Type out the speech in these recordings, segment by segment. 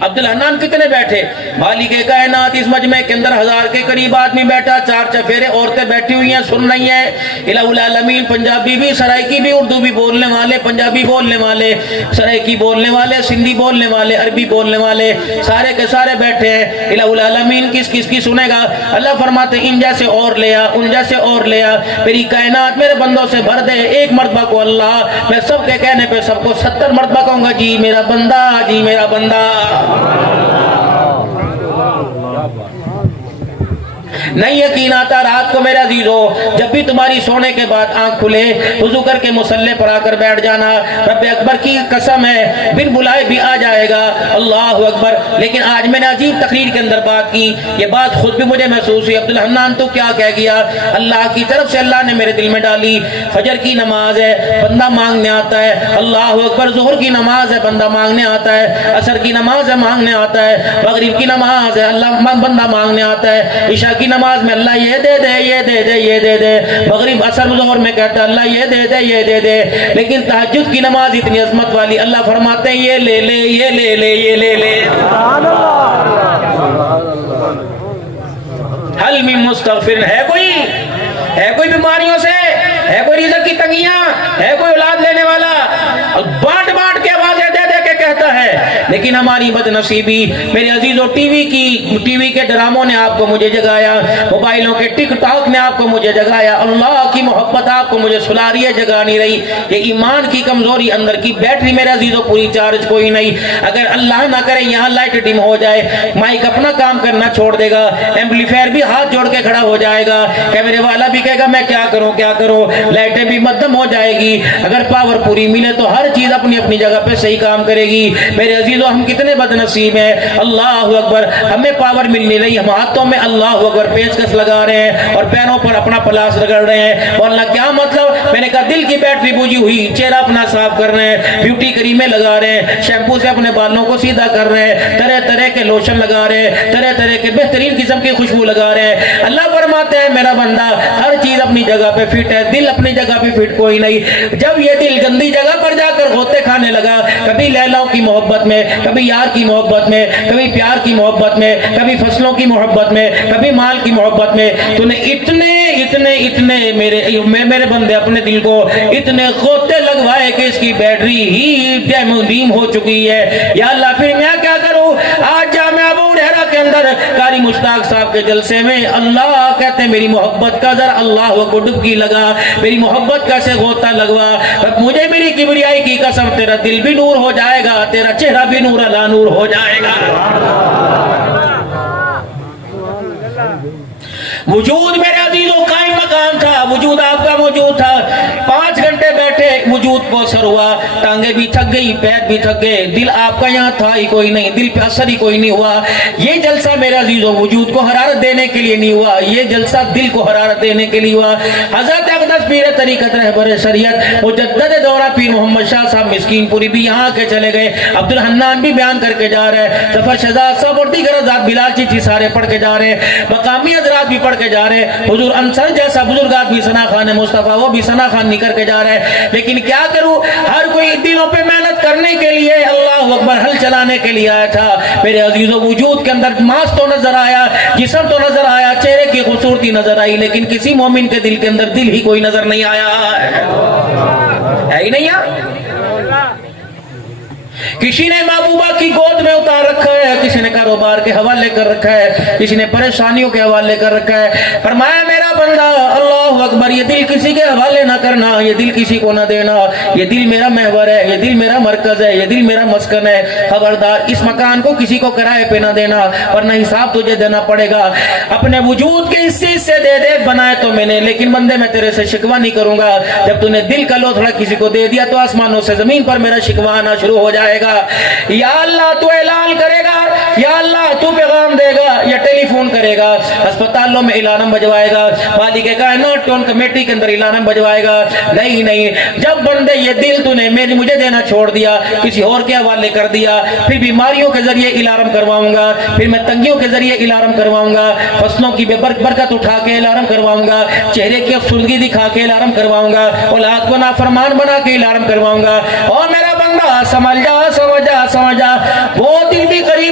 عبدالحنان کتنے بیٹھے؟ مالک کائنات اس مجمع کے اندر 1000 کے قریب آدمی بیٹھا، 4 چفیرے عورتیں بیٹھی ہوئی ہیں، سن رہی ہیں۔ الہ العالمین پنجابی بھی، سرائکی بھی، اردو بھی بولنے والے، پنجابی بولنے والے، سرائکی بولنے والے، سندھی بولنے والے، عربی بولنے والے، سارے کے سارے بیٹھے ہیں۔ الہ العالمین کس کس کی سنے گا؟ اللہ فرماتے ان جیسے اور لیا، ان جیسے اور لیا، میری کائنات میرے بندوں سے بھر دے۔ ایک مرتبہ کو اللہ، میں سب کے کہنے پہ سب کو 70 مرتبہ کہوں گا جی میرا بندہ، جی میرا بندہ۔ نہیں یقین آتا رات کو میرے عزیزو، جب بھی تمہاری سونے کے بعد آنکھ کھلے وضو کر کے مصلی پر آ کر بیٹھ جانا، رب اکبر کی قسم ہے بن بلائے بھی آ جائے گا، اللہ اکبر۔ لیکن آج میں نے عجیب تقریر کے اندر بات کی، یہ بات خود بھی مجھے محسوس ہوئی، عبدالحنان تو کیا کہہ گیا؟ اللہ کی طرف سے اللہ نے میرے دل میں ڈالی، فجر کی نماز ہے بندہ مانگنے آتا ہے، اللہ اکبر، ظہر کی نماز ہے بندہ مانگنے آتا ہے، عصر کی نماز ہے مانگنے آتا ہے، مغرب کی نماز ہے اللہ بندہ مانگنے آتا ہے، عشاء کی نماز میں اللہ یہ دے دے، یہ دے دے، یہ دے دے، مغرب عصر ظہر میں کہتا ہے اللہ یہ دے دے، یہ دے دے۔ لیکن تہجد کی نماز اتنی عظمت والی، اللہ فرماتے ہیں یہ لے لے، یہ لے لے، یہ لے لے۔ حل من مستغفر، ہے کوئی بیماریوں سے، ہے کوئی رزق کی تنگیاں، ہے کوئی اولاد لینے والا؟ بانٹ بانٹ کے آوازیں دے دے کے کہتا ہے۔ لیکن ہماری بد نصیبی میرے عزیزوں، ٹی وی کے ڈراموں نے آپ کو مجھے جگایا، موبائلوں کے ٹک ٹاک نے آپ کو مجھے جگایا، اللہ کی محبت آپ کو مجھے سلا رہی ہے، جگا نہیں رہی۔ یہ ایمان کی کمزوری، اندر کی بیٹری میرے عزیزوں پوری چارج کوئی نہیں۔ اگر اللہ نہ کرے یہاں لائٹ ڈم ہو جائے، مائک اپنا کام کرنا چھوڑ دے گا، ایمپلیفائر بھی ہاتھ جوڑ کے کھڑا ہو جائے گا، کیمرے والا بھی کہے گا میں کیا کروں کیا کروں، لائٹیں بھی مدھم ہو جائے گی۔ اگر پاور پوری ملے تو ہر چیز اپنی اپنی جگہ پہ صحیح کام کرے گی۔ میرے عزیزوں ہم کتنے بد نصیب ہیں، اللہ اکبر، ہمیں پاور ملنے نہیں، ہم ہاتھوں میں اللہ اکبر پیچکس لگا رہے ہیں اور پیروں پر اپنا پلاس رگڑ رہے ہیں۔ واللہ کیا مطلب؟ میں نے کہا دل کی بیٹری بجھی ہوئی، چہرہ اپنا صاف کر رہے ہیں، بیوٹی کریمیں لگا رہے ہیں، شیمپو سے اپنے بالوں کو سیدھا کر رہے ہیں، طرح طرح کے لوشن لگا رہے ہیں، طرح طرح کے بہترین قسم کی خوشبو لگا رہے ہیں۔ اللہ فرماتے ہیں میرا بندہ ہر چیز اپنی جگہ پہ فٹ ہے، دل اپنی جگہ پہ فٹ کوئی نہیں۔ جب یہ دل گندی جگہ پر جا کر غوطے کھانے لگا، کبھی لیلاؤں کی محبت میں، کبھی یار کی محبت میں، کبھی پیار کی محبت میں، کبھی فصلوں کی محبت میں، کبھی مال کی محبت میں، تو نے اتنے اتنے اتنے میرے بندے اپنے دل کو اتنے غوطے لگوائے کہ اس کی بیٹری ہی ڈیم ہو چکی ہے۔ یا اللہ پھر میں کیا کروں؟ آج جامعہ ابو ہریرہ کے اندر قاری مشتاق صاحب کے جلسے میں اللہ کہتے ہیں میری محبت کا ذرا اللہ کو ڈبکی لگا، میری محبت کا سے غوطہ لگوا، مجھے میری کبریائی کی قسم تیرا دل بھی نور ہو جائے گا، تیرا چہرہ بھی نور علا نور ہو جائے گا۔ وجود میرے عزیزوں قائم مقام تھا، وجود آپ کا موجود تھا، 5 گھنٹے بیٹھے وجود کو اثر ہوا، ٹانگیں بھی تھک گئی، پیر بھی تھک گئے، دل آپ کا یہاں تھا ہی کوئی نہیں، دل پہ اثر ہی کوئی نہیں ہوا۔ یہ جلسہ میرے عزیزوں وجود کو حرارت دینے کے لیے نہیں ہوا، یہ جلسہ دل کو حرارت دینے کے لیے ہوا۔ حضرت اقدس پیر طریقت رہبر شریعت مجدد دورہ پیر محمد شاہ صاحب مسکین پوری بھی یہاں کے چلے گئے، عبدالحنان بھی بیان کر کے جا رہے ہیں، ظفر شہزاد صاحب اور دیگر حضرات بلال چیچی سارے پڑھ کے جا رہے ہیں، مقامی حضرات بھی پڑھ کے جا رہے ہیں، حضور انصر جیسا بزرگات بھی ثنا خان مصطفیٰ وہ بھی ثنا خان نہیں کر کے جا رہے ہیں۔ لیکن کیا کروں، ہر کوئی دلوں پہ محنت کرنے کے لیے اللہ اکبر ہل چلانے کے لیے آیا تھا۔ میرے عزیزوں وجود کے اندر ماس تو نظر آیا، جسم تو نظر آیا، چہرے کی خوبصورتی نظر آئی، لیکن کسی مومن کے دل کے اندر دل ہی کوئی نظر نہیں آیا ہے ہی نہیں ہے۔ کسی نے محبوبہ کی گود میں اتار رکھا ہے، کسی نے کاروبار کے حوالے کر رکھا ہے، کسی نے پریشانیوں کے حوالے کر رکھا ہے۔ فرمایا میرا بندہ اللہ اکبر، یہ دل کسی کے حوالے نہ کرنا، یہ دل کسی کو نہ دینا، یہ دل میرا محور ہے، یہ دل میرا مرکز ہے، یہ دل میرا مسکن ہے۔ خبردار اس مکان کو کسی کو کرائے پہ نہ دینا، ورنہ حساب تجھے دینا پڑے گا۔ اپنے وجود کے حصے سے دے دے، بنائے تو میں نے، لیکن بندے میں تیرے سے شکوہ نہیں کروں گا۔ جب تو نے دل کا لوتھڑا کسی کو دے دیا تو آسمانوں سے زمین پر میرا شکوہ آنا شروع ہو جائے گا۔ یا اللہ تو اعلان کرے گا، یا اللہ تو پیغام دے گا، یا ٹیلی فون کرے گا، ہسپتالوں میں اعلان بجوائے گا، مالک کائنات ٹون کمیٹی کے اندر اعلان بجوائے گا۔ نہیں، جب بندے یہ دل تو نے مجھے دینا چھوڑ دیا، کسی اور کے حوالے کر دیا، پھر بیماریوں کے ذریعے الارم کرواؤں گا، پھر میں تنگیوں کے ذریعے الارم کرواؤں گا، فصلوں کی بے برکت اٹھا کے الارم کرواؤں گا، چہرے کی افسردگی دکھا کے الارم کرواؤں گا، اولاد کو نافرمان بنا کے الارم کرواؤں گا۔ اور میرا بندہ سمجھ جا وہ دل بھی قریب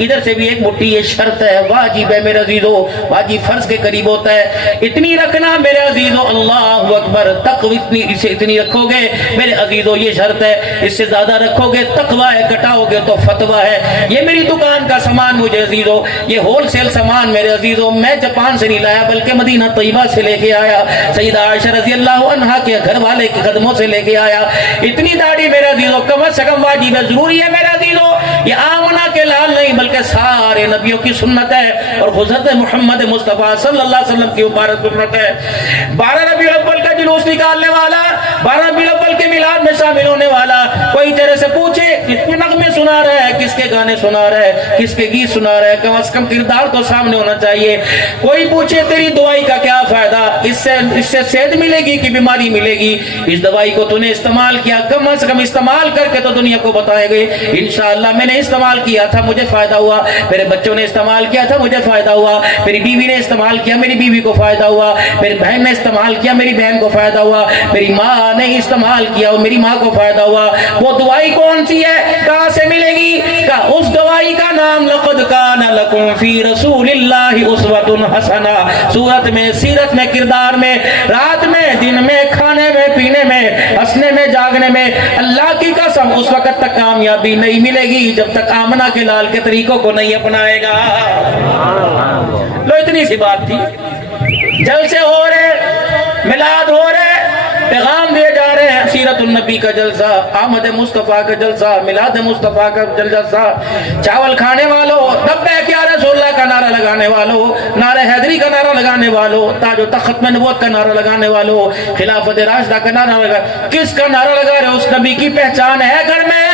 ادھر سے بھی ایک مٹھی، یہ شرط ہے، واجب ہے میرے عزیزو، واجب فرض کے قریب ہوتا ہے، اتنی رکھنا میرے عزیزو، اللہ اکبر، تقوی اتنی رکھو گے میرے عزیزو، یہ شرط ہے، اس سے زیادہ رکھو گے تقوی ہے، کٹاؤ گے تو فتویٰ ہے۔ یہ میری دکان کا سامان مجھے عزیزو، یہ ہول سیل سامان میرے عزیزو، میں جاپان سے نہیں لایا بلکہ مدینہ طیبہ سے لے کے آیا، سیدہ عائشہ رضی اللہ عنہا کے گھر والے کے قدموں سے لے کے آیا۔ اتنی داڑھی میرے عزیزو کم از کم واجب ہے، ضروری ہے میرے عزیزو، یہ آمنہ کے لال نہیں بلکہ سارے نبیوں کی سنت ہے، اور حضرت محمد مصطفیٰ صلی اللہ علیہ وسلم کی مبارک سنت ہے۔ 12 ربیع الاول کا جلوس نکالنے والا، 12 ربیع الاول کے میلاد میں شامل ہونے والا، کوئی تیرے سے پوچھے کس کے نغمے سنا رہا ہے، کس کے گانے سنا رہا ہے، کس کے گیت سنا رہا ہے، کم از کم کردار تو سامنے ہونا چاہیے۔ کوئی پوچھے تیری دوائی کا کیا فائدہ، اس سے صحت ملے گی کہ بیماری ملے گی، اس دوائی کو تو نے استعمال کیا، کم از کم استعمال کر کے تو دنیا کو بتائے گے انشاءاللہ میں نے استعمال کیا تھا مجھے فائدہ ہوا، میرے بچوں نے استعمال کیا تھا مجھے فائدہ ہوا، میری بیوی نے استعمال کیا میری بیوی کو فائدہ ہوا، میری بہن نے استعمال کیا میری بہن کو فائدہ ہوا، میری ماں نے استعمال کیا میری ماں کو فائدہ ہوا۔ وہ دوائی کون سی ہے، کہاں سے ملے گی؟ اس دوائی کا نام لقد کان لکم فی رسول اللہ اسوۃ حسنہ، صورت میں، سیرت میں، کردار میں، رات میں، دن میں، کھانے میں، پینے میں، ہنسنے میں، جاگنے میں، اللہ کی قسم اس وقت تک کامیابی نہیں ملے گی جب تک آمنہ کے لال کے طریقوں کو نہیں اپنائے گا۔ لو اتنی سی بات تھی، جلسے ہو رہے، میلاد ہو رہے، پیغام دیے جا رہے ہیں، سیرت النبی کا جلسہ، آمد مصطفیٰ کا جلسہ، میلاد مصطفیٰ کا جلسہ، چاول کھانے والوں، لبیک یا رسول اللہ کا نعرہ لگانے والوں، نعرہ حیدری کا نعرہ لگانے والوں، تاج و تخت میں نبوت کا نعرہ لگانے والوں، خلافت راشدہ کا نعرہ لگا، کس کا نعرہ لگا رہے؟ اس نبی کی پہچان ہے گھر میں؟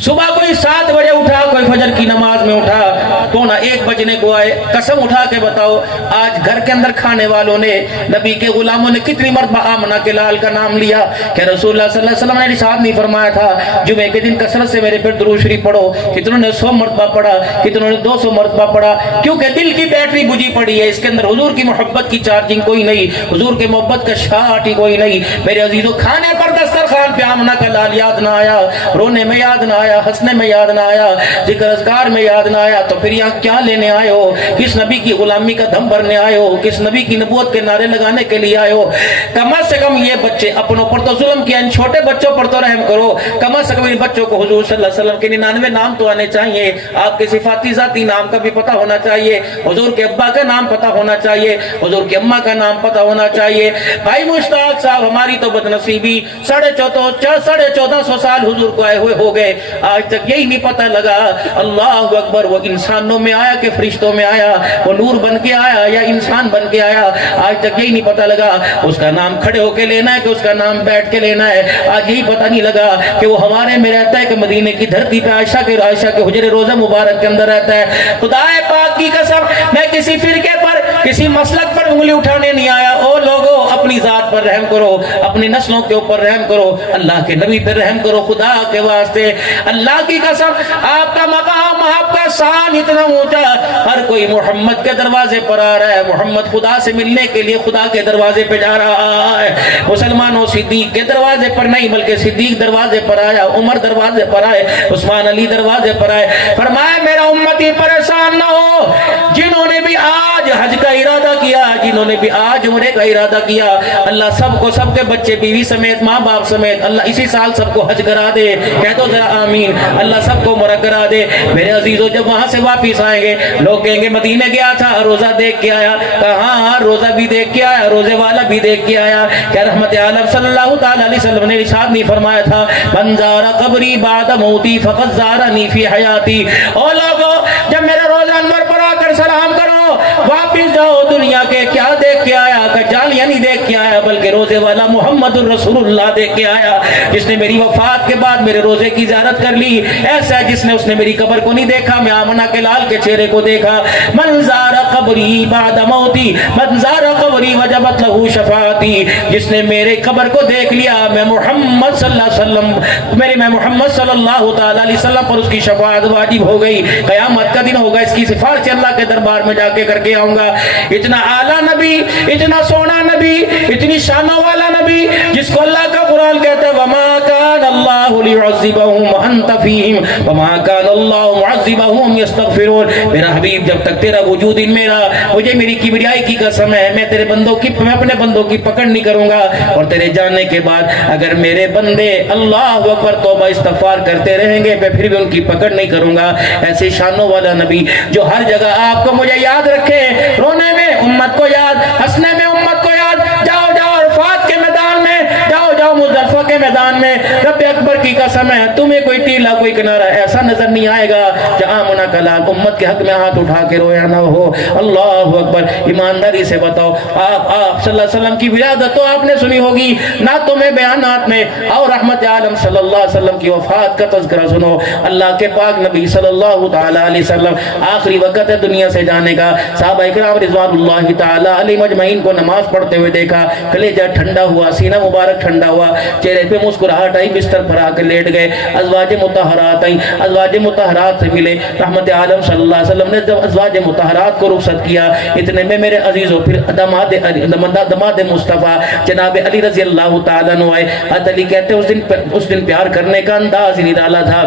صبح کوئی 7 بجے اٹھا، کوئی فجر کی نماز میں اٹھا تو نہ 1 بجنے کو آئے، قسم اٹھا کے بتاؤ آج گھر کے اندر کھانے والوں نے، نبی کے غلاموں نے کتنی مرتبہ آمنہ کے لال کا نام لیا؟ کہ رسول اللہ صلی اللہ علیہ وسلم نے ارشاد نہیں فرمایا تھا جمعے کے دن کثرت سے میرے پر درود شریف پڑھو؟ کتنوں نے 100 مرتبہ پڑھا، کتنوں نے 200 مرتبہ پڑھا، کیونکہ دل کی بیٹری بجھی پڑی ہے، اس کے اندر حضور کی محبت کی چارجنگ کوئی نہیں، حضور کے محبت کا شارٹ ہی کوئی نہیں۔ میرے عزیزو کھانے پر دسترخوان پہ آمنہ کا لال یاد نہ آیا، رونے میں یاد نہ آیا، ہنسنے میں یاد نہ آیا، ذکر اذکار میں یاد نہ آیا، تو پھر یہاں کیا لینے آئے ہو؟ کس نبی کی غلامی کا دم بھرنے آئے ہو؟ کس نبی کی نبوت کے نعرے لگانے کے لیے آئے ہو؟ کم از کم یہ بچے اپنوں پر تو ظلم کیا، ان چھوٹے بچوں پر تو رحم کرو، کم از کم ان بچوں کو حضور صلی اللہ علیہ وسلم کے 99 نام تو آنے چاہیے، آپ کے صفاتی ذاتی نام کا بھی پتہ ہونا چاہیے، حضور کے ابا کا نام پتہ ہونا چاہیے، حضور کے اماں کا نام پتہ ہونا چاہیے۔ بھائی مشتاق صاحب ہماری تو بدنصیبی، 1450 سال حضور کو آئے ہوئے ہو گئے، آج تک یہی نہیں پتہ لگا اللہ اکبر وہ انسانوں میں آیا کہ فرشتوں میں آیا، وہ نور بن کے آیا یا انسان بن کے آیا، آج تک یہی نہیں پتہ لگا اس کا نام کھڑے ہو کے لینا ہے کہ اس کا نام بیٹھ کے لینا ہے، آج یہی پتہ نہیں لگا کہ وہ ہمارے میں رہتا ہے کہ مدینے کی دھرتی پہ عائشہ کے حجر روضہ مبارک کے اندر رہتا ہے۔ خدا پاک کی قسم میں کسی فرقے پر کسی مسلک پر انگلی اٹھانے نہیں آیا، او لوگو اپنی ذات پر رحم کرو، اپنی نسلوں کے اوپر رحم کرو، اللہ کے نبی پر رحم کرو، خدا کے واسطے اللہ کی قسم آپ کا مقام آپ کا شان اتنا اونچا، ہر کوئی محمد کے دروازے پر آ رہا ہے، محمد خدا سے ملنے کے لیے خدا کے دروازے پہ جا رہا ہے۔ مسلمانوں صدیق کے دروازے پر نہیں بلکہ صدیق دروازے پر آیا، عمر دروازے پر آئے، عثمان علی دروازے پر آئے، فرمایا میرا امتی پریشان نہ ہو، جنہوں نے بھی آج حج کا ارادہ کیا، جنہوں نے بھی آج عمرے کا ارادہ کیا، اللہ سب کو، سب کے بچے بیوی سمیت ماں باپ سمیت اللہ اسی سال سب کو حج کرا دے، کہہ دو ذرا آمین، اللہ سب کو عمرہ کرا دے۔ میرے عزیزو جب وہاں سے واپس آئیں گے لوگ کہیں گے مدینے گیا تھا روزہ دیکھ کے آیا، کہا ہاں روزہ بھی دیکھ کے آیا، روزے والا بھی دیکھ کے آیا، کیا رحمت عالم صلی اللہ تعالی علیہ وسلم نے ارشاد نہیں فرمایا تھا من زار قبری بعد موتی فقد زارنی فی حیاتی؟ او لوگو جب میرے روزہ انور پر آ کر سلام کرو، واپس جاؤ دنیا کے کیا دیکھ کے آیا، کہ جالیاں نہیں دیکھ کے آیا بلکہ روزے والا محمد الرسول اللہ دیکھ کے آیا، جس نے میری وفات کے بعد میرے روزے کی زیارت کر لی، ایسا جس نے اس نے میری قبر کو نہیں دیکھا، میں آمنہ کے لال کے چہرے کو دیکھا۔ من زار قبری بعد موتی من زار قبری وجبت لہ شفاعتی، جس نے میرے قبر کو دیکھ لیا، میں محمد صلی اللہ علیہ وسلم میں محمد صلی اللہ تعالی علیہ وسلم پر اس کی شفاعت واجب ہو گئی، قیامت کا دن ہوگا اس کی سفارش اللہ کے دربار میں جا کے کر کے آؤں گا۔ اتنا اعلیٰ نبی، اتنا سونا نبی، اتنی شانوں والا نبی جس کو اللہ کا قرآن کہتا ہے وما کان اللہ اللہ لیعذبہم وانت فیہم وما کان اللہ معذبہم یستغفرون۔ میرا حبیب جب تک تیرا وجود ان میں رہا، مجھے میری کبریائی کی قسم ہے میں اپنے بندوں کی پکڑ نہیں کروں گا، اور تیرے جانے کے بعد اگر میرے بندے اللہ اکبر توبہ استغفار کرتے رہیں گے میں پھر بھی ان کی پکڑ نہیں کروں گا۔ ایسے شانوں والا نبی جو ہر جگہ آپ کو مجھے یاد رکھے، رونے میں امت کو یاد، ہنسنے میں امت کو یاد، جاؤ عرفات کے میدان میں، جاؤ مزدلفہ کے میدان میں، رب اکبر کی قسم ہے تمہیں کوئی ٹیلا کوئی کنارہ ایسا نظر نہیں آئے گا جہاں منا کلال امت کے حق میں ہاتھ اٹھا کے رویا نہ ہو۔ اللہ اکبر۔ ایمانداری سے بتاؤ، آپ صلی اللہ علیہ وسلم کی ولادت تو آپ نے سنی ہوگی، نعتوں میں بیانات میں، اور رحمت عالم صلی اللہ علیہ وسلم کی وفات کا تذکرہ سنو۔ اللہ کے پاک نبی صلی اللہ تعالی علیہ وسلم آخری وقت ہے دنیا سے جانے کا، صحابہ اکرام رضوان اللہ تعالی علیہ مجمعین کو نماز پڑھتے ہوئے دیکھا، کلیجہ ٹھنڈا ہوا، سینہ مبارک ٹھنڈا ہوا، چہرے پہ مسکراہٹ آئی، بستر پر آ کے لیٹ گئے، ازواج مطہرات آئیں، ازواج مطہرات سے ملے۔ رحمت عالم صلی اللہ علیہ وسلم نے جب ازواج مطہرات کو رخصت کیا، اتنے میں میرے عزیزوں پھر دماد مصطفیٰ جناب علی رضی اللہ تعالیٰ عنہ آئے۔ حضرت علی کہتے ہیں اس دن پیار کرنے کا انداز ہی نرالا تھا،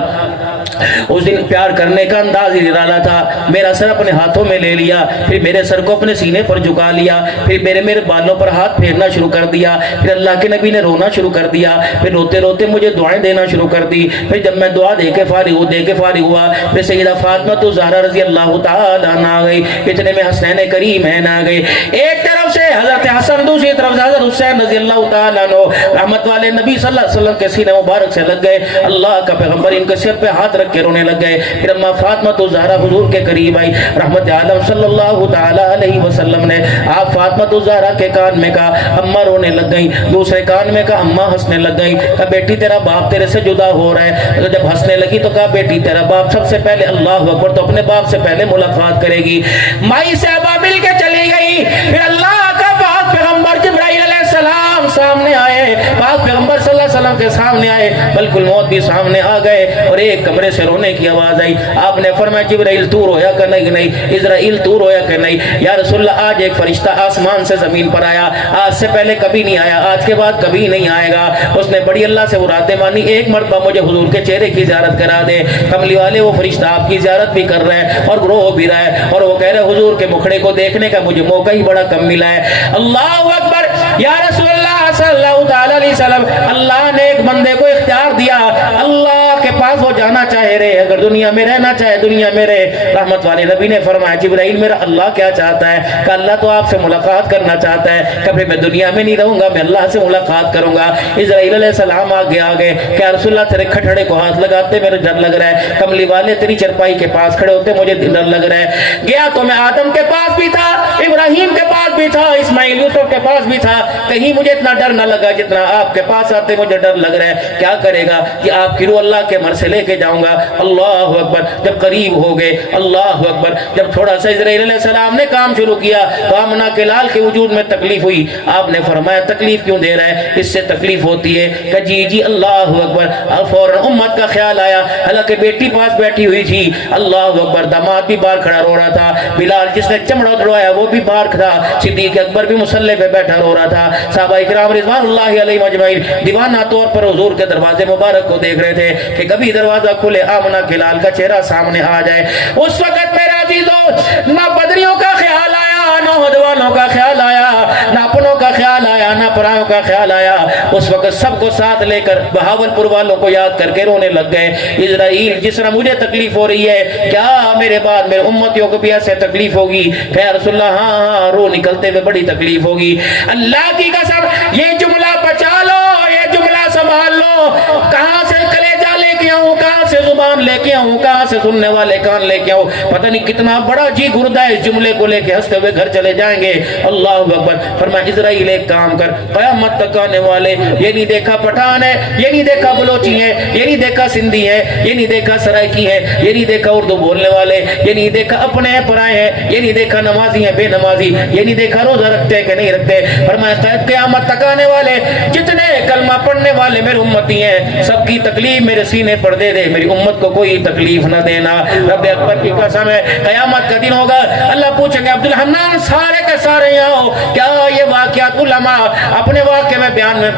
اس دن پیار کرنے کا انداز ہی نرالا تھا۔ میرا سر اپنے ہاتھوں میں لے لیا، پھر میرے سر کو اپنے سینے پر جھکا لیا، پھر میرے بالوں پر ہاتھ پھیرنا شروع کر دیا، پھر اللہ کے نبی نے رونا شروع کر دیا، پھر روتے روتے مجھے دعائیں دینا شروع کر دی۔ پھر جب میں دعا دے کے فارغ ہوا، پھر سیدہ فاطمہ الزہرا رضی اللہ تعالیٰ عنہ آ گئی، اتنے میں حسنین کریمین آ گئے، ایک طرف سے حضرت حسن، دوسری طرف سے حضرت حسین رضی اللہ تعالیٰ عنہ، رحمت والے نبی صلی اللہ علیہ وسلم کے سینے مبارک سے لگ گئے۔ اللہ کا پیغمبر ان کے سر پہ ہاتھ رکھ کے رونے لگ گئے۔ پھر اما فاطمہ الزہرا حضور کے قریب آئی، رحمت عالم صلی اللہ تعالیٰ علیہ وسلم نے آپ فاطمہ الزہرا کے کان میں کہا، اما رونے لگ گئیں، دوسرے کان میں کہا اما ہنسنے لگ گئیں، کہا بیٹی تیرا باپ تیرے سے جدا ہو رہا ہے۔ جب ہنسنے لگی تو کہا بیٹی تیرا باپ سب سے پہلے اللہ اکبر تو اپنے باپ سے پہلے ملاقات کرے گی۔ مائی صاحبہ مل کے چلی گئی، پھر اللہ کا پاک پیغمبر جبرائیل علیہ السلام سامنے آئے، پاک پیغمبر صلی اللہ علیہ وسلم کے سامنے آئے، ملک الموت بھی سامنے آ گئے، اور ایک کمرے سے رونے کی آواز آئی۔ آپ نے فرمایا جبرائیل تو رویا کہ نہیں، اسرائیل تو رویا کہ نہیں؟ یا رسول اللہ آج ایک فرشتہ آسمان سے زمین پر آیا، آج سے پہلے کبھی نہیں آیا، آج کے بعد کبھی نہیں آئے گا۔ اس نے بڑی اللہ سے مرادیں مانی، ایک مرتبہ مجھے حضور کے چہرے کی زیارت کرا دے۔ کملی والے وہ فرشتہ آپ کی زیارت بھی کر رہے ہیں اور رو بھی رہا ہے، اور وہ کہہ رہے حضور کے مکھڑے کو دیکھنے کا مجھے موقع ہی بڑا کم ملا ہے۔ اللہ اکبر۔ یا رسول اللہ صلی اللہ تعالی علیہ وسلم، اللہ نے ایک بندے کو اختیار دیا، اللہ کے پاس وہ جانا چاہے رہے، اگر دنیا میں رہنا چاہے دنیا میں رہے۔ رحمت والے نبی نے فرمایا جبرائیل میرا اللہ کیا چاہتا ہے؟ کہ اللہ تو آپ سے ملاقات کرنا چاہتا ہے، کبھی میں دنیا میں نہیں رہوں گا، میں اللہ سے ملاقات کروں گا۔ اسرائیل علیہ السلام آگے کہ رسول اللہ تیرے کھٹڑے کو ہاتھ لگاتے میرے ڈر لگ رہا ہے، کملی والے تیری چرپائی کے پاس کھڑے ہوتے مجھے ڈر لگ رہا ہے۔ گیا تو میں آدم کے پاس بھی تھا، ابراہیم کے پاس بھی تھا، اسماعیل یوسف کے پاس بھی تھا، کہیں مجھے اتنا ڈر نہ لگا جتنا آپ کے پاس آتے مجھے ڈر لگ رہا ہے۔ کیا کرے گا کہ آپ کی روح اللہ کے مر سے لے کے جاؤں گا۔ اللہ اکبر۔ جب قریب ہو گئے، اللہ اکبر، جب تھوڑا سا اسرائیل علیہ السلام نے کام شروع کیا تو آمنہ کے لال کے وجود میں تکلیف ہوئی۔ آپ نے فرمایا تکلیف کیوں دے رہا ہے؟ اس سے تکلیف ہوتی ہے کہ جی اللہ اکبر۔ اور فوراً امت کا خیال آیا، حالانکہ بیٹی پاس بیٹھی ہوئی تھی، اللہ اکبر، داماد بھی باہر کھڑا رو رہا تھا، بلال جس نے چمڑا اڑوایا وہ بھی باہر تھا، صدیق اکبر بھی مصلی پہ بیٹھا رو رہا تھا، صحابہ اکرام رضوان اللہ علیہ مجمعین دیوانہ طور پر حضور کے دروازے مبارک کو دیکھ رہے تھے کہ کبھی دروازہ کھلے آمنہ کے لال کا چہرہ سامنے آ جائے۔ اس وقت میرے عزیزوں نہ بدریوں کا خیال آیا، نہ عہد والوں کا خیال آیا، نہ اپنوں کا خیال آیا، نہ پرایوں کا خیال آیا۔ اس وقت سب کو ساتھ لے کر بہاولپور والوں کو یاد کر کے رونے لگ گئے۔ اسرائیل جس طرح مجھے تکلیف ہو رہی ہے، کیا میرے بعد میرے امتیوں کو بھی ایسے تکلیف ہوگی؟ کہ رسول اللہ ہاں رو نکلتے ہوئے بڑی تکلیف ہوگی۔ اللہ کی قسم یہ جملہ بچا لو، یہ جملہ سنبھال لو، کہاں سے کلیجہ لے کے آؤں، کہاں سے زبان لے کے آؤں، کہاں سے سننے والے کان لے کے آؤں، پتہ نہیں کتنا بڑا جی گردہ ہے، اس جملے کو لے کے ہنستے ہوئے گھر چلے جائیں گے۔ اللہ اکبر۔ فرمایا اسرائیل ایک کام کر، قیامت تک آنے والے یہ نہیں دیکھا پٹھان ہے، یہ نہیں دیکھا بلوچی ہے، یہ نہیں دیکھا سندھی ہے، یہ نہیں دیکھا سرائکی ہے، یہ نہیں دیکھا اردو بولنے والے، یہ نہیں دیکھا اپنے ہیں پرائے ہیں، یہ نہیں دیکھا نمازی ہیں بے نمازی، یہ نہیں دیکھا روزہ رکھتے ہیں کہ نہیں رکھتے۔ فرمایا قیامت تک آنے والے جتنے کلمہ پڑھنے والے میرے امتی ہیں، سب کی تکلیف میرے سینے پر دے دے، میری امت کو کوئی کوئی تکلیف نہ دینا. رب اکبر کی قسم ہے قیامت کا دن ہوگا, اللہ پوچھیں گے عبد الحنان سارے کے سارے یہاں ہو, کیا یہ واقعات علماء اپنے واقعے میں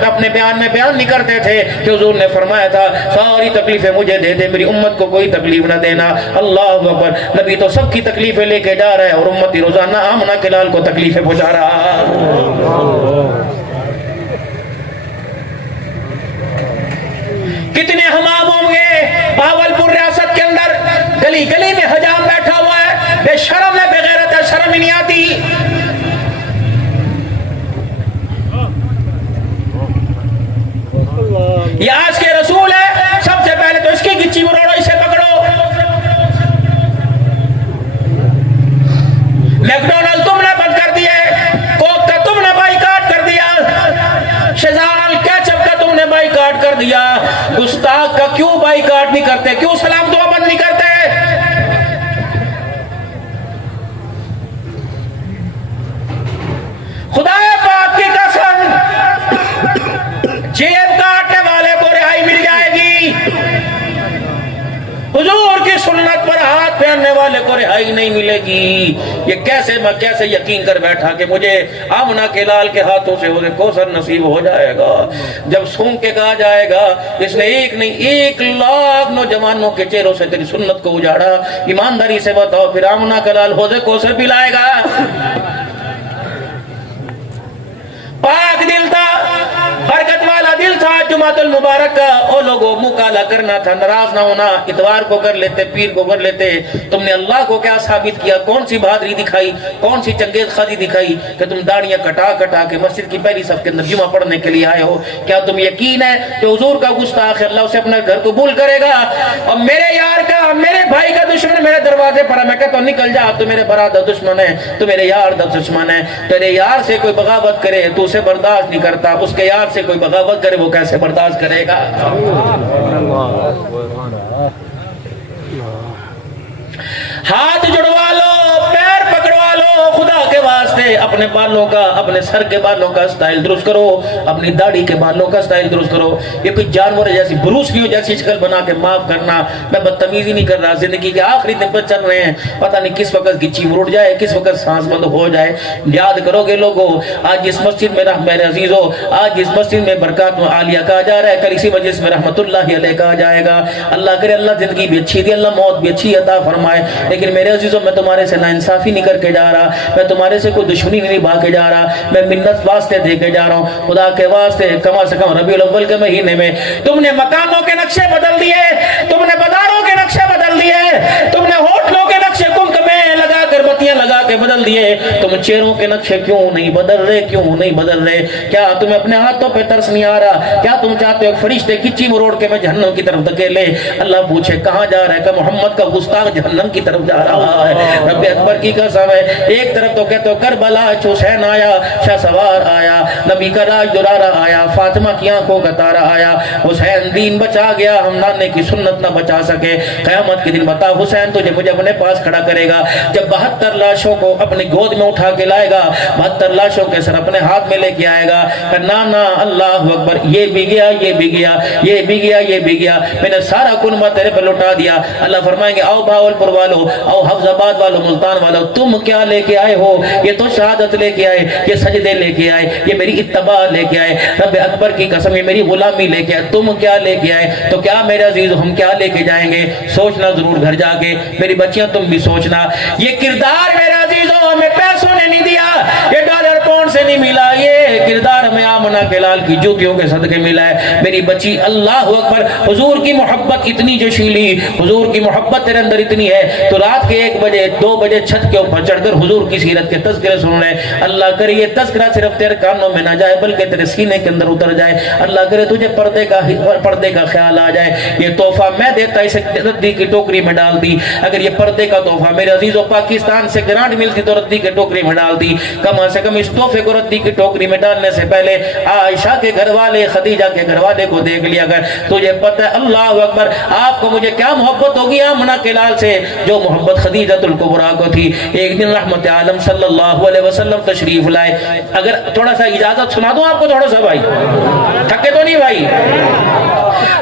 اپنے بیان میں بیان نہیں کرتے تھے کہ حضور نے فرمایا تھا ساری تکلیفیں مجھے دے دے, میری امت کو کوئی تکلیف نہ دینا. اللہ اکبر, نبی تو سب کی تکلیفیں لے کے جا رہا ہے اور امتی روزانہ آمنہ کے لال کو تکلیفیں پہنچا رہا. کتنے حمام ہوں گے بہاولپور ریاست کے اندر, گلی گلی میں حجام بیٹھا ہوا ہے, بے شرم ہے, بے غیرت ہے, شرم ہی نہیں آتی. یہ آج کے رسول ہے, سب سے پہلے تو اس کی گچی مروڑو, اسے پکڑو. میکڈونلڈ تم نے بند کر دیا, کوک کا تم نے بائیکاٹ کر دیا, شیزان کیچپ کا تم نے بائیکاٹ کر دیا, گستاخ کا کیوں بائیکاٹ نہیں کرتے, کیوں سلام دعا بند نہیں کرتے؟ خدا پاک کی قسم جیب کاٹنے والے کو رہائی مل جائے گی, حضور کی سنت پر ہاتھ پھیرنے والے کو رہائی نہیں ملے گی. یہ کیسے یقین کر بیٹھا کہ مجھے آمنہ کے لال کے ہاتھوں سے حوض کوثر نصیب ہو جائے گا. جب سونگ کے کہا جائے گا اس نے ایک نہیں 1,00,000 نوجوانوں کے چہروں سے تیری سنت کو اجاڑا, ایمانداری سے بتاؤ پھر آمنہ کا لال حوض کوثر پلائے گا؟ پاک دل تھا, برکت والا دل تھا جمعۃ المبارک کا. او لوگوں منہ کالا کرنا تھا, ناراض نہ ہونا, اتوار کو کر لیتے, پیر کو کر لیتے. تم نے اللہ کو کیا ثابت کیا, کون سی بہادری دکھائی, کون سی چنگیز خادی دکھائی کہ تم داڑیاں کٹا کٹا کے مسجد کی پہلی صف کے اندر جمعہ پڑھنے کے لیے آئے ہو؟ کیا تم یقین ہے کہ حضور کا گستاخ ہے, اللہ اسے اپنا گھر قبول کرے گا؟ اور میرے یار کا, میرے بھائی کا دشمن میرے دروازے پر ہے, میں کہتا ہوں نکل جا, تو میرے برادر دشمن ہے, تو میرے یار دشمن ہے. تیرے یار سے کوئی بغاوت کرے تو اسے برداشت نہیں کرتا, اس کے یار سے کوئی بغاوت کرے وہ کیسے برداشت کرے گا؟ ہاتھ جڑوا لو, پیر پکڑوا لو, خدا کے واسطے اپنے بالوں کا, اپنے سر کے بالوں کا سٹائل درست کرو, اپنی داڑھی کے بالوں کا سٹائل درست کرو. یہ کوئی جانور جیسی بروس نہیں ہو جیسی شکل بنا کے معاف کرنا, میں بدتمیزی نہیں کر رہا, زندگی کے آخری دن پر چل رہے ہیں, پتہ نہیں کس وقت گچی مروڑ جائے, کس وقت سانس بند ہو جائے. یاد کرو گے لوگوں, آج اس مسجد میں میرے عزیزو, آج اس مسجد میں برکات عالیہ کہا جا رہا ہے, کل اسی مجلس میں رحمت اللہ علیہ کہا جائے گا. اللہ کرے اللہ زندگی بھی اچھی دی, اللہ موت بھی اچھی عطا فرمائے. لیکن میرے عزیزوں میں تمہارے سے ناانصافی نہیں کر کے جا رہا, میں تمہارے سے کوئی دشمنی نہیں نبھا کے جا رہا, میں منت واسطے دے کے جا رہا ہوں. خدا کے واسطے کم سے کم ربیع الاول کے مہینے میں تم نے مکانوں کے نقشے بدل دیے, تم نے بازاروں کے نقشے بدل دیے, تم نے ہوٹلوں کے نقشے کنکمیں لگا کر بتیاں لگا کے بدل دیے. تم چہروں کے نقشے کیوں نہیں بدل رہے, کیوں نہیں بدل رہے؟ کیا تمہیں اپنے ہاتھوں پہ ترس نہیں آ رہا؟ کیا تم چاہتے ہو فرشتے کچی مروڑ کے میں جہنم کی طرف دھکیلے؟ اللہ پوچھے کہاں جا رہا ہے, کہ محمد کا گستاخ جہنم کی طرف جا رہا ہے. رب اکبر کی قسم ہے, ایک طرف تو کہتے ہو کربلا حسین آیا, شاہ سوار آیا, نبی کا راج دلارا آیا, فاطمہ کی آنکھوں کا تارا آیا, حسین دین بچا گیا, ہم نانے کی سنت نہ بچا سکے. قیامت کے دن بتا حسین تجھے مجھے اپنے پاس کھڑا کرے گا, جب 72 لاشوں کو اپنی گود میں اٹھا کے لائے گا, 72 لاشوں کے سر اپنے ہاتھ میں لے کے آئے گا, نانا اللہ اکبر, یہ بھی گیا, یہ بھی گیا, یہ بھی گیا, یہ بھی گیا, میں نے سارا کنبہ تیرے پہ لٹا دیا. اللہ فرمائیں گے آؤ بہاولپور والو, آؤ حفظ آباد والو, ملتان والو, تم کیا لے کے آئے ہو؟ یہ تو شہادت لے کے آئے, یہ سجدے لے کے آئے, یہ میری اتباع لے کے آئے. رب اکبر کی قسم یہ میری غلامی لے کے آئے, تم کیا لے کے آئے؟ تو کیا میرے عزیز ہم کیا لے کے جائیں گے؟ سوچنا ضرور گھر جا کے, میری بچیاں تم بھی سوچنا. یہ کردار میرے عزیزوں ہمیں پیسوں نے نہیں دیا, یہ ڈالر پاؤنڈ سے نہیں ملا, یہ کردار ہمیں آمنہ کے لال کی جوتیوں کے صدقے ملا ہے. میری بچی اللہ اکبر, حضور کی محبت اتنی جوشیلی, حضور کی محبت تیرے اندر اتنی ہے تو رات کے 1 بجے 2 بجے چھت کے اوپر چڑھ کر حضور کی سیرت کے تذکرے سن رہے. اللہ کرے یہ تذکرہ صرف تیرے کانوں میں نہ جائے بلکہ تیرے سینے کے اندر اتر جائے. اللہ کرے تجھے پردے کا خیال آ جائے. یہ تحفہ میں دیتا اسے ردی کی ٹوکری میں ڈال دی. اگر یہ پردے کا تحفہ میرے عزیزوں پاکستان سے گرانٹ ملتی تو ردی کی ٹوکری میں ڈال دی. کم سے کم اس تحفے کو ردی کی ٹوکری میں ڈالنے سے پہلے عائشہ کے گھر والے, خدیجہ کے گھر والے کو دیکھ لیا کر. تجھے پتہ ہے اللہ اکبر آپ کو مجھے کیا محبت ہوگی آمنہ کے لال سے, جو محبت خدیجۃ الکبریٰ کو تھی. ایک دن رحمت عالم صلی اللہ علیہ وسلم تشریف لائے. اگر تھوڑا سا اجازت سنا دوں آپ کو, تھوڑا سا بھائی, تھکے تو نہیں بھائی؟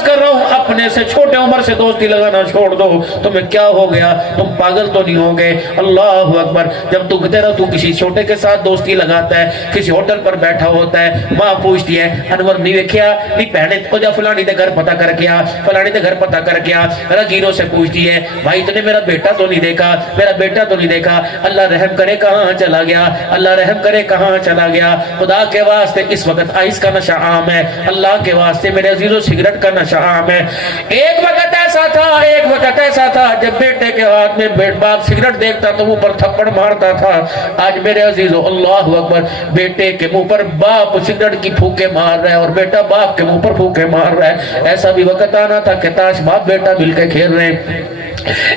عرض کر رہا ہوں اپنے سے چھوٹے عمر سے دوستی لگانا چھوڑ دو. تمہیں کیا ہو گیا؟ تم پاگل تو نہیں ہو گئے؟ اللہ اکبر. جب تو کسی چھوٹے کے ساتھ دوستی لگاتا ہے, کسی ہوٹل پر بیٹھا ہوتا ہے, ماں پوچھتی ہے انور نہیں دیکھیا نہیں پہنے تو جا فلانی دے گھر پتہ کر کیا, فلانی دے گھر پتہ کر کیا. راگیروں سے پوچھتی ہے بھائی تو نے میرا بیٹا تو نہیں دیکھا, میرا بیٹا تو نہیں دیکھا. اللہ رحم کرے کہاں چلا گیا, اللہ رحم کرے کہاں چلا گیا. خدا کے واسطے اس وقت آئس کا نشہ عام ہے, اللہ کے واسطے میرے عزیزو سگریٹ کا نشہ عام ہے. ایک وقت ایسا تھا جب بیٹے کے ہاتھ میں باپ سگریٹ دیکھتا تو منہ پر تھپڑ مارتا تھا. آج میرے عزیزو اللہ اکبر, بیٹے کے منہ پر باپ سگریٹ کی پھوکے مار رہا ہے اور بیٹا باپ کے منہ پر پھوکے مار رہا ہے. ایسا بھی وقت آنا تھا کہ تاش باپ بیٹا مل کے کھیل رہے ہیں,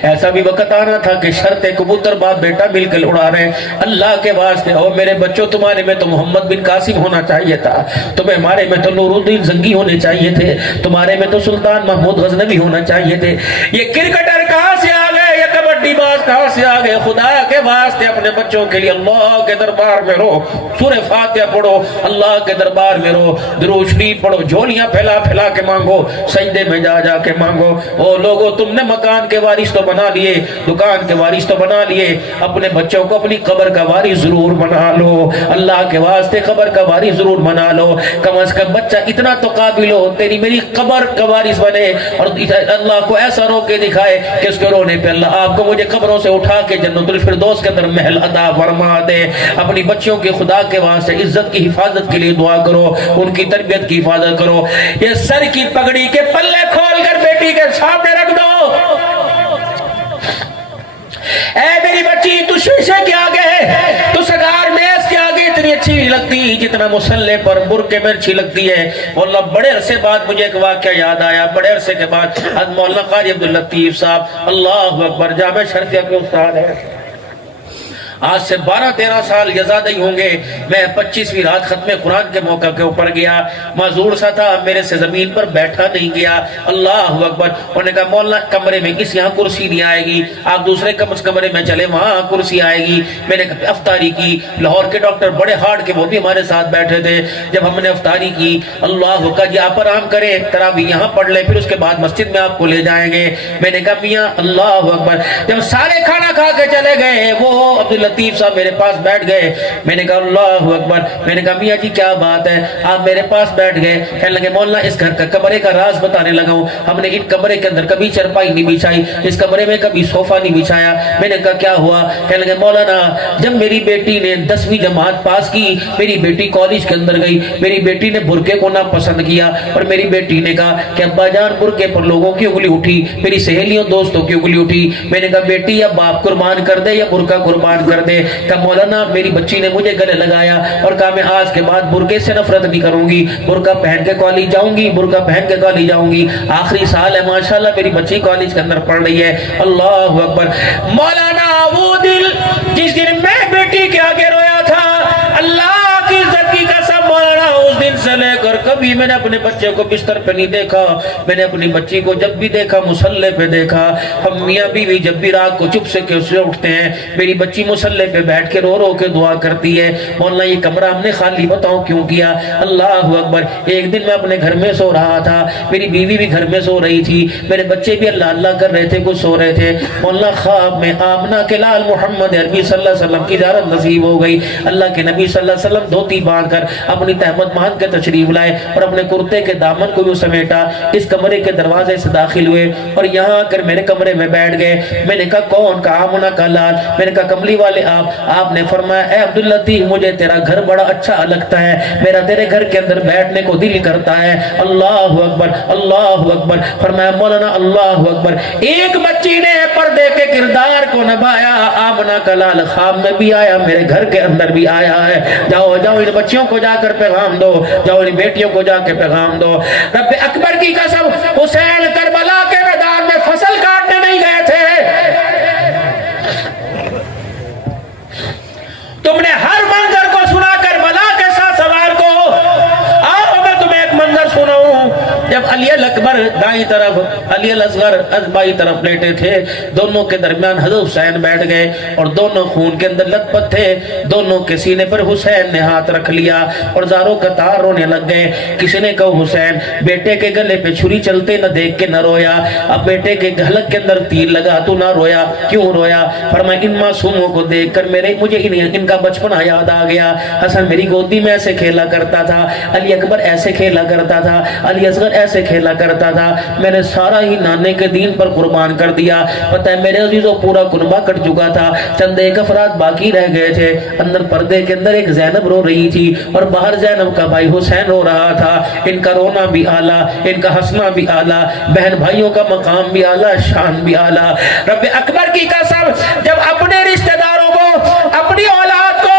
ایسا بھی وقت آنا تھا کہ شرط کبوتر باپ بیٹا مل کر اڑا رہے ہیں. اللہ کے واسطے او میرے بچوں, تمہارے میں تو محمد بن قاسم ہونا چاہیے تھا, تمہیں ہمارے میں تو نور الدین زنگی ہونے چاہیے تھے, تمہارے میں تو سلطان محمود غزنوی ہونا چاہیے تھے. یہ کرکٹر کہاں سے آ گئے, یہ کبڈی باز کہاں سے آ گئے؟ خدا کے واسطے اپنے بچوں کے لیے اللہ کے دربار میں رو, سورہ فاتحہ پڑھو, اللہ کے دربار میں رو, درود شریف پڑھو, جھولیاں پھیلا پھیلا کے مانگو, سجدے میں جا جا کے مانگو. او لوگو, تم نے مکان کے وارث تو بنا لیے, دکان کے وارث تو بنا لیے, اپنے بچوں کو اپنی قبر کا وارث ضرور بنا لو. اللہ کے واسطے قبر کا وارث ضرور بنا لو. کم از کم بچہ اتنا تو قابل ہو تیری میری قبر کا وارث بنے, اور اللہ کو ایسا رو کے دکھائے کہ اس کے رونے پہ اللہ آپ کو مجھے قبروں سے اٹھا کے جنت الفردوس کے اندر محل عطا فرما دے. اپنی بچوں کی خدا کے واسطے عزت کی حفاظت کے لیے دعا کرو, ان کی تربیت کی حفاظت کرو. یہ سر کی پگڑی کے پلے کھول کر بیٹی کے سامنے رکھ دو. اے میری بچی, تو شیشے کے آگے ہے, تو سگار میز کے آگے اتنی اچھی نہیں لگتی جتنا مسلح پر برقعے میں اچھی لگتی ہے. واللہ بڑے عرصے بعد مجھے ایک واقعہ یاد آیا, بڑے عرصے کے بعد. مولانا قاری عبداللطیف صاحب اللہ اکبر جامعہ شرفیہ کے استاد ہیں, آج سے 12-13 سال یا زیادہ ہی ہوں گے. میں 25ویں رات ختم قرآن کے موقع کے اوپر گیا, معذور سا تھا, میرے سے زمین پر بیٹھا نہیں گیا. اللہ اکبر. انہوں نے کہا مولانا کمرے میں اس یہاں کرسی نہیں آئے گی, آپ دوسرے کمرے میں چلے وہاں کرسی آئے گی. میں نے افطاری کی, لاہور کے ڈاکٹر بڑے ہارڈ کے وہ بھی ہمارے ساتھ بیٹھے تھے. جب ہم نے افطاری کی, اللہ کا جی آپ آرام کریں, تراویح یہاں پڑھ لیں, پھر اس کے بعد مسجد میں آپ کو لے جائیں گے. میں نے کہا میاں اللہ اکبر. جب سارے کھانا کھا کے چلے گئے, وہ عبداللطیف صاحب میرے پاس بیٹھ گئے. میں نے کہا اللہ اکبر. میں نے کہا میاں جی کیا بات ہے, آپ میرے پاس بیٹھ گئے. کہنے لگے مولانا اس گھر کا کمرے کا راز بتانے لگا ہوں, ہم نے ان کمرے کے اندر کبھی چرپائی نہیں بچھائی, اس کمرے میں کبھی صوفہ نہیں بچھایا. میں نے کہا کیا ہوا؟ کہنے لگے مولانا جب میری بیٹی نے 10ویں جماعت پاس کی, میری بیٹی کالج کے اندر گئی, میری بیٹی نے برقعے کو نہ پسند کیا, اور میری بیٹی نے کہا کہ ابا جان برقعے پر لوگوں کی انگلی اٹھی, میری سہیلیوں دوستوں کی انگلی اٹھی. میں نے کہا بیٹی یا باپ قربان کر دے یا برقعہ قربان کر دے. کہ مولانا میری بچی نے مجھے گلے لگایا اور کہا میں آج کے بعد برقعے سے نفرت نہیں کروں گی, برقعہ پہن کے کالج جاؤں گی, برقعہ پہن کے کالج جاؤں گی. آخری سال ہے ماشاءاللہ میری بچی کالج کے اندر پڑھ رہی ہے. اللہ اکبر. مولانا وہ دل جس دن میں بیٹی کے آگے رویا تھا, اللہ کی عزت کی قسم مولانا اس دن سے لے کر کبھی میں نے اپنے بچے کو بستر پہ نہیں دیکھا. میں نے اپنی بچی کو جب بھی دیکھا مصلے پہ دیکھا. ہم میاں بیوی جب بھی رات کو چپ سے کیسے اٹھتے ہیں, میری بچی مصلے پہ بیٹھ کے رو رو کے دعا کرتی ہے. مولانا یہ کمرہ ہم نے خالی بتاؤ کیوں کیا؟ اللہ اکبر. ایک دن میں اپنے گھر میں سو رہا تھا, میری بیوی بھی گھر میں سو رہی تھی, میرے بچے بھی اللہ اللہ کر رہے تھے, کچھ سو رہے تھے. مولانا خواب میں آمنہ کے لال محمد عربی صلی اللہ علیہ وسلم کی زیارت نصیب ہو گئی. اللہ کے نبی صلی اللہ علیہ وسلم دھوتی باندھ کر اپنی تہمت باندھ کے تشریف لائے اور اپنے کرتے کے دامن کو بھی سمیٹا, اس کمرے کے دروازے سے داخل ہوئے اور یہاں آ کر میرے کمرے میں بیٹھ گئے. میں نے کہا کون؟ کہا آمنہ کا لال. میں نے کہا کملی والے آپ نے فرمایا اے عبداللطیف مجھے تیرا گھر بڑا اچھا لگتا ہے, میرا تیرے گھر کے اندر بیٹھنے کو دل کرتا ہے. اللہ اکبر اللہ اکبر. فرمایا مولانا اللہ اکبر. ایک بچی نے پردے کے کردار کو نبھایا. آمنہ کا لال خواب میں بھی آیا, میرے گھر کے اندر بھی آیا ہے. جاؤ جاؤ ان بچیوں کو جا کر پیغام دو, جاؤ ان بیٹیوں کو جا کے پیغام دو. رب اکبر کی قسم حسین کربلا کے میدان میں فصل کاٹنے نہیں گئے تھے. تم نے ہر منظر کو سنا کربلا کے ساتھ سوار کو. آؤ میں تمہیں ایک منظر سناؤں. جب علی اکبر دائیں دائیں طرف علی الاصغر بائیں طرف لیٹے تھے، دونوں کے درمیان حضرت حسین بیٹھ گئے اور دونوں خون کے اندر لت پت تھے، دونوں کے سینے پر حسین نے ہاتھ رکھ لیا اور زاروں کا تار رونے لگ گئے۔ کسی نے کہا حسین بیٹے کے گلے پہ چھری چلتے نہ دیکھ کے نہ رویا، اب بیٹے کے حلق کے اندر تیر لگا تو نہ رویا، کیوں رویا؟ فرمایا ان معصوموں کو دیکھ کر مجھے ان کا بچپنا یاد آ گیا، حسن میری گودی میں ایسے کھیلا کرتا تھا، علی اکبر ایسے کھیلا کرتا تھا، علی اصغر ایسے کھیلا کرتا تھا، میں نے سارا ہی نانے کے دین پر قربان کر دیا۔ پتہ ہے میرے عزیزوں پورا کنبہ کٹ چکا تھا، چند ایک افراد باقی رہ گئے تھے، اندر پردے کے اندر ایک زینب رو رہی تھی اور باہر زینب کا بھائی حسین رو رہا تھا۔ ان کا رونا بھی اعلیٰ، ان کا ہنسنا بھی اعلیٰ، بہن بھائیوں کا مقام بھی اعلیٰ، شان بھی اعلیٰ۔ رب اکبر کی قسم جب اپنے رشتہ داروں کو، اپنی اولاد کو،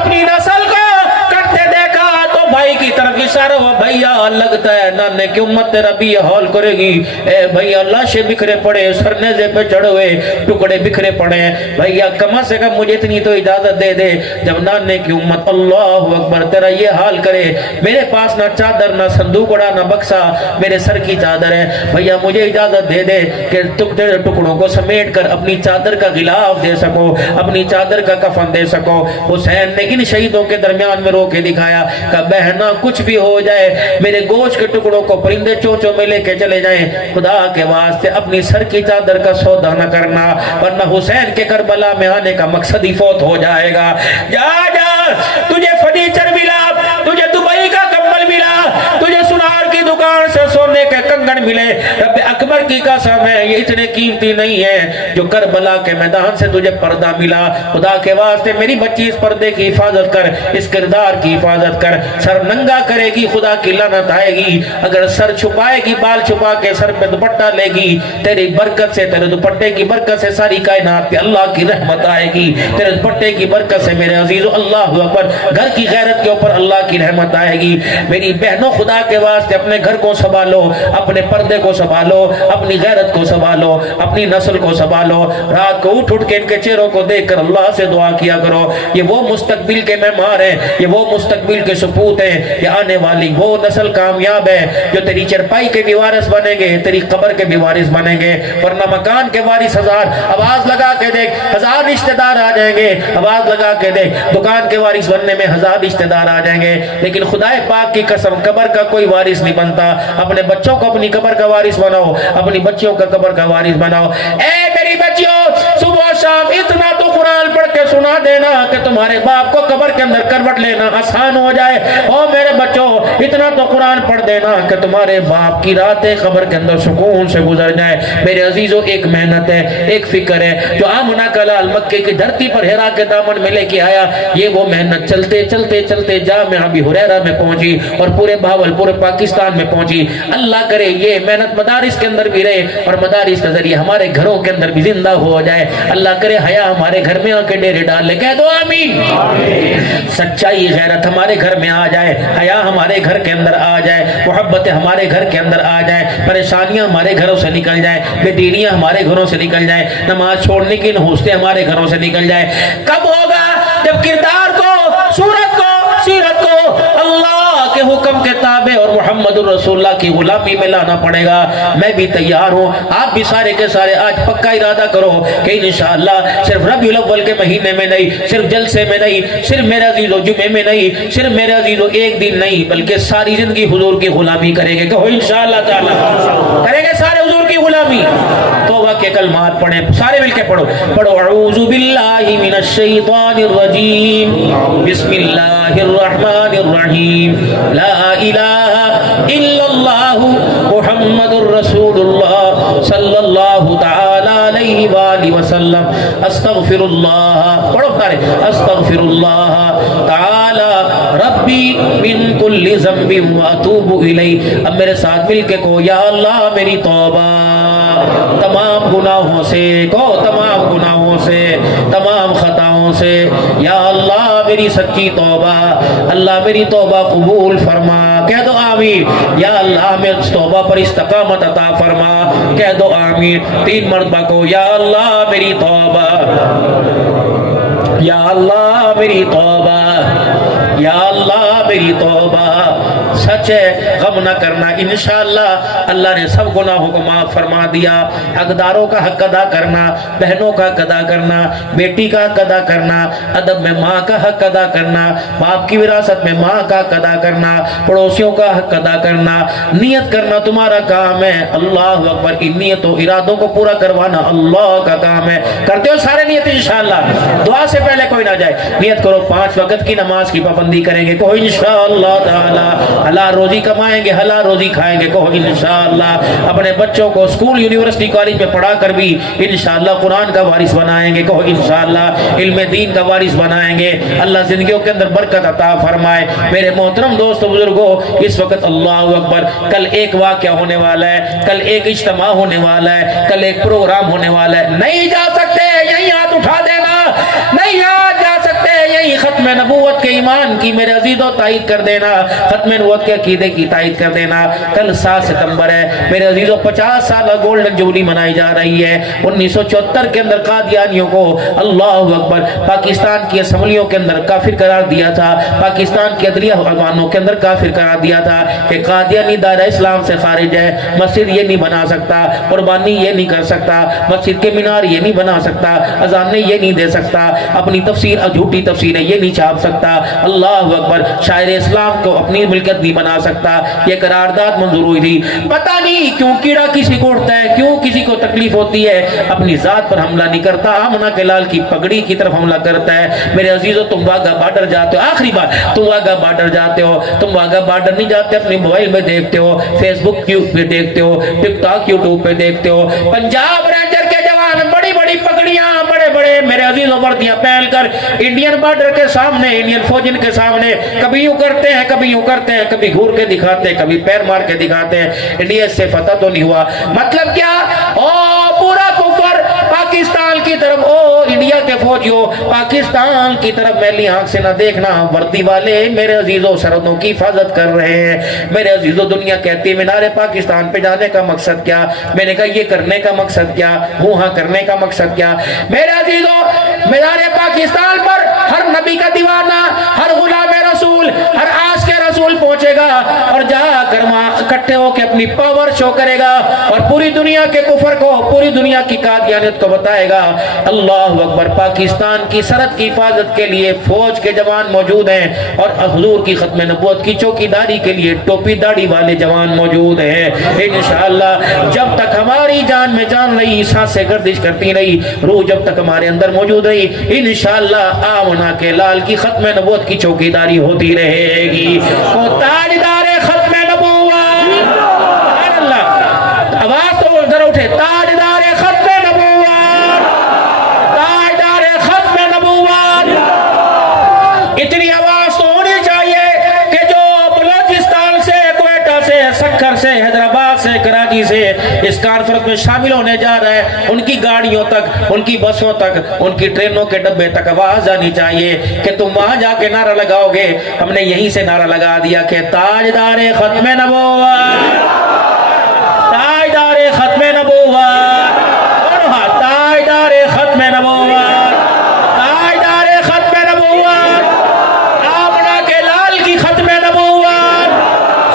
اپنی نسل کو کرتے دیکھا تو بھائی کی طرف اشارہ ہوا، بھیا لگتا ہے نانے کی امت تیرا بھی یہ حال کرے گی۔ اے بھیا لاشیں بکھرے پڑے، سرنیزے پہ چڑھ ہوئے ٹکڑے بکھرے پڑے، بھیا کم سے کم مجھے اتنی تو اجازت دے دے جب نانے کی امت اللہ اکبر تیرا یہ حال کرے، میرے پاس نہ چادر نہ صندوق اڑا نہ بکسا، میرے سر کی چادر ہے، بھیا مجھے اجازت دے دے کہ تیرے ٹکڑوں کو سمیٹ کر اپنی چادر کا غلاف دے سکو، اپنی چادر کا کفن دے سکو۔ حسین نے ان شہیدوں کے درمیان میں رو کے دکھایا کہ بہنا کچھ بھی ہو جائے، میرے گوشت کے ٹکڑوں کو پرندے چونچوں میں لے کے چلے جائیں، خدا کے واسطے اپنی سر کی چادر کا سودا نہ کرنا، ورنہ حسین کے کربلا میں آنے کا مقصد ہی فوت ہو جائے گا۔ جا جا تجھے فرنیچر ملا، تجھے دبئی کا کمبل ملا، تجھے سنار کی دکان سے سونے کے کنگن ملے، رب اکبر کی قسم ہے یہ اتنے قیمتی نہیں ہے جو کربلا کے میدان سے تجھے پردہ ملا۔ خدا کے واسطے میری بچی اس پردے کی حفاظت کر، اس کردار کی حفاظت کر، سر ننگا کرے گی خدا کی لعنت آئے گی، اگر سر چھپائے گی بال چھپا کے سر پہ دوپٹہ لے گی، تیری برکت سے، تیرے دوپٹے کی برکت سے ساری کائنات پہ اللہ کی رحمت آئے گی، تیرے دوپٹے کی برکت سے میرے عزیزو اللہ اکبر گھر کی غیرت کے اوپر اللہ کی رحمت آئے گی۔ میری بہنوں خدا کے واسطے اپنے گھر کو سنبھالو، اپنے پردے کو سنبھالو، اپنی غیرت کو سنبھالو، اپنی نسل کو سنبھالو، رات کو اٹھ کے ان کے چہروں کو دیکھ کر اللہ سے دعا کیا کرو، یہ وہ مستقبل کے معمار ہیں، یہ وہ مستقبل کے سپوت ہیں، یہ آنے والی وہ نسل کامیاب ہے جو تیری چرپائی کے بھی وارث بنیں گے، تیری قبر کے بھی وارث بنیں گے، ورنہ مکان کے وارث ہزار، آواز لگا کے دیکھ ہزار رشتہ دار آ جائیں گے، آواز لگا کے دیکھ دکان کے وارث بننے میں ہزار رشتہ دار آ جائیں گے، لیکن خدا پاک کی قسم قبر کا کوئی وارث نہیں بنتا۔ اپنے بچوں کو اپنی قبر کا وارث بناؤ، اپنی بچیوں کا قبر کا وارث بناؤ۔ اے میری بچیوں صبح شام اتنا تو قرآن پڑھ کے سنا دینا کہ تمہارے باپ کو قبر کے اندر کروٹ لینا آسان ہو جائے، او میرے بچوں اتنا تو قرآن پڑھ دینا کہ تمہارے باپ کی راتیں قبر کے اندر سکون سے گزر جائے۔ میرے عزیزوں ایک محنت ہے، ایک فکر ہے جو آمنہ کا لال مکے کی دھرتی پر ہیرا کے دامن میں لے کے آیا، یہ وہ محنت چلتے چلتے چلتے جامعہ ابی ہریرہ میں پہنچی اور پورے بہاولپور پاکستان میں پہنچی۔ اللہ کرے یہ محنت مدارس کے اندر بھی رہے اور مدارس کے ذریعے ہمارے گھروں کے اندر بھی زندہ ہو جائے۔ اللہ کرے حیا ہمارے گھر میں آ کے ڈیرے ڈال لے، کہہ دو آمین۔ سچائی غیرت ہمارے گھر میں آ جائے، حیا ہمارے گھر کے اندر آ جائے، محبت ہمارے گھر کے اندر آ جائے، پریشانیاں ہمارے گھروں سے نکل جائے، بے دینیاں ہمارے گھروں سے نکل جائے، نماز چھوڑنے کی نحوستیں ہمارے گھروں سے نکل جائے۔ کب ہوگا؟ جب کردار کو، صورت کو، سیرت کو اللہ کے حکم کے تابع اور محمد الرسول اللہ کی غلامی میں لانا پڑے گا۔ میں بھی تیار ہوں، آپ بھی سارے کے سارے آج پکا ارادہ کرو کہ انشاءاللہ صرف ربیع الاول کے مہینے میں نہیں، صرف جلسے میں نہیں، صرف میرے عزیزو جمعے میں نہیں، صرف میرے عزیزو ایک دن نہیں، بلکہ ساری زندگی حضور کی غلامی کریں گے۔ کہو انشاءاللہ تعالی کریں گے سارے حضور کی غلامی۔ توبہ کے کلمات پڑھیں، سارے مل کے پڑھو، پڑھو اعوذ باللہ من الشیطان الرجیم، بسم اللہ الرحمن الرحیم، لا الہ الا اللہ محمد الرسول اللہ صلی اللہ تعالی علیہ وآلہ وسلم، استغفر اللہ، پڑھو سارے، استغفر اللہ تعالی ربی من کل ذنب واتوب الیہ۔ اب میرے ساتھ مل کے کہو یا اللہ میری توبہ تمام گناہوں سے، کہو تمام گناہوں سے، تمام خطاؤں سے، یا اللہ میری سچی توبہ، اللہ میری توبہ قبول فرما، کہہ دو آمین۔ یا اللہ میری توبہ پر استقامت عطا فرما، کہہ دو آمین۔ 3 مرتبہ کو یا اللہ میری توبہ، یا اللہ میری توبہ، یا اللہ میری توبہ، سچ ہے غم نہ کرنا، انشاءاللہ اللہ نے سب گناہوں کو معاف فرما دیا۔ حقداروں کا حق ادا کرنا، بہنوں کا حق ادا کرنا، بیٹی کا حق ادا کرنا، ادب میں ماں کا حق ادا کرنا، باپ کی وراثت میں ماں کا حق ادا کرنا، پڑوسیوں کا حق ادا کرنا، نیت کرنا تمہارا کام ہے، اللہ اکبر، ان نیتوں ارادوں کو پورا کروانا اللہ کا کام ہے۔ کرتے ہو سارے نیت انشاءاللہ؟ دعا سے پہلے کوئی نہ جائے، نیت کرو 5 وقت کی نماز کی پابندی کریں گے، کہو انشاءاللہ تعالی، حلال روزی کمائیں گے، حلال روزی کھائیں گے، کہو انشاءاللہ، اپنے بچوں کو اسکول یونیورسٹی کالج میں پڑھا کر بھی انشاءاللہ قرآن کا وارث بنائیں گے، کہو انشاءاللہ علم دین کا وارث بنائیں گے، اللہ زندگیوں کے اندر برکت عطا فرمائے۔ میرے محترم دوستو بزرگوں، اس وقت اللہ اکبر، کل ایک واقعہ ہونے والا ہے، کل ایک اجتماع ہونے والا ہے، کل ایک پروگرام ہونے والا ہے، نہیں جا سکتے یہیں ہاتھ اٹھا دینا، نہیں جا سکتے یہی ختم نبوت کے ایمان کی میرے عزیزوں تائید کر دینا، ختم نبوت کے عقیدے کی تائید کر دینا۔ کل 7 ستمبر ہے میرے عزیزوں، 50 سالہ گولڈن جوبلی منائی جا رہی ہے۔ 1974 کے اندر قادیانیوں کو اللہ اکبر پاکستان کی اسمبلیوں کے اندر کافر قرار دیا تھا، پاکستان کی عدلیہ حکمرانوں کے اندر کافر قرار دیا تھا کہ قادیانی دائرہ اسلام سے خارج ہے، مسجد یہ نہیں بنا سکتا، قربانی یہ نہیں کر سکتا، مسجد کے مینار یہ نہیں بنا سکتا، اذانیں یہ نہیں دے سکتا، اپنی تفسیر جھوٹی تفسیریں یہ نہیں چھاپ سکتا، اللہ اکبر، شاعر اسلام کو اپنی ملکیت نہیں بنا سکتا۔ یہ قرارداد منظور ہوئی تھی۔ پتہ نہیں کیوں کیڑا کسی کو اٹھتا ہے، کیوں کسی کو تکلیف ہوتی ہے، اپنی ذات پر حملہ نہیں کرتا، آمنہ کے لال کی پگڑی کی طرف حملہ کرتا ہے۔ میرے عزیزو، تم واگا بارڈر جاتے ہو، آخری بات، تم واگا بارڈر جاتے ہو، تم واگا بارڈر نہیں جاتے، اپنے موبائل میں دیکھتے ہو، فیس بک پہ دیکھتے ہو، ٹک ٹاک یوٹیوب پہ دیکھتے ہو، پنجاب رینجر کے جوان بڑی بڑی پگڑیاں، بڑے بڑے میرے عزیزوں وردیاں پہن کر انڈین بارڈر کے سامنے، انڈین فوجن کے سامنے کبھی یوں کرتے ہیں، کبھی یوں کرتے ہیں، کبھی گھور کے دکھاتے ہیں، کبھی پیر مار کے دکھاتے ہیں۔ انڈیا سے فتح تو نہیں ہوا، مطلب کیا؟ او پورا کفر پاکستان کی طرف، او انڈیا کے فوجیوں پاکستان کی طرف میلی آنکھ سے نہ دیکھنا، وردی والے میرے عزیزوں سرحدوں کی حفاظت کر رہے ہیں۔ میرے عزیزوں، دنیا کہتی ہے مینار پاکستان پہ جانے کا مقصد کیا؟ میں نے کہا یہ کرنے کا مقصد کیا، وہاں کرنے کا مقصد کیا؟ میرے عزیزوں، مینار پاکستان پر ہر نبی کا دیوانہ، ہر غلام رسول، ہر عاشق رسول پہنچے گا اور جا کر وہاں اکٹھے ہو کے اپنی پاور شو کرے گا اور پوری دنیا کے کفر کو، پوری دنیا کی قادیانیت کو بتائے گا۔ اللہ اکبر، پاکستان کی سرحد کی حفاظت کے لیے فوج کے جوان موجود ہیں اور حضور کی ختم نبوت کی چوکیداری کے لیے ٹوپی داڑھی والے جوان موجود ہیں۔ انشاءاللہ جب تک ہماری جان میں جان رہی، سانسیں گردش کرتی رہی، روح جب تک ہمارے اندر موجود رہی، انشاءاللہ آمنہ کے لال کی ختم نبوت کی چوکیداری ہوتی رہے گی۔ تو تاجدار ختم نبوت، سبحان اللہ، آواز تو ذرا اٹھے، تاجدار ختم نبوت، تاجدار ختم نبوت، اتنی آواز تو ہونی چاہیے کہ جو بلوچستان سے، کوئٹہ سے، سکھر سے، حیدرآباد سے، کراچی سے اس کانفرنس میں شامل ہونے جا رہے ہیں، ان کی گاڑیوں تک، ان کی بسوں تک، ان کی ٹرینوں کے ڈبے تک آواز آنی چاہیے کہ تم وہاں جا کے نعرہ لگاؤ گے، ہم نے یہیں سے نعرہ لگا دیا کہ تاجدار ختم نبوت، تاجدار ختم نبوت، تاجدار ختم نبوت، تاجدار ختم نبوت، آمنہ کے لال کی ختم نبوت،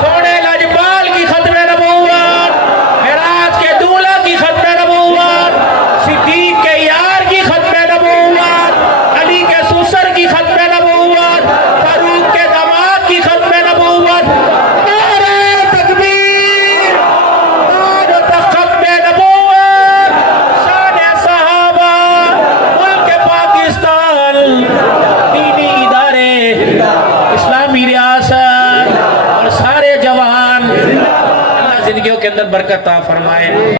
سونے لاجپال کی ختم نبوت، معراج کے دولہ کی ختم نبوت، صدیق کے یار کی ختم نبوت، علی کے سسر کی ختم نبوت، فاروق کے داماد کی ختم نبوت، نعرہ تکبیر، نعرہ ختم نبوت، شان صحابہ، ملک پاکستان، دینی ادارے، اسلامی ریاست اور سارے جوان، اللہ زندگیوں کے اندر برکت عطا فرمائے۔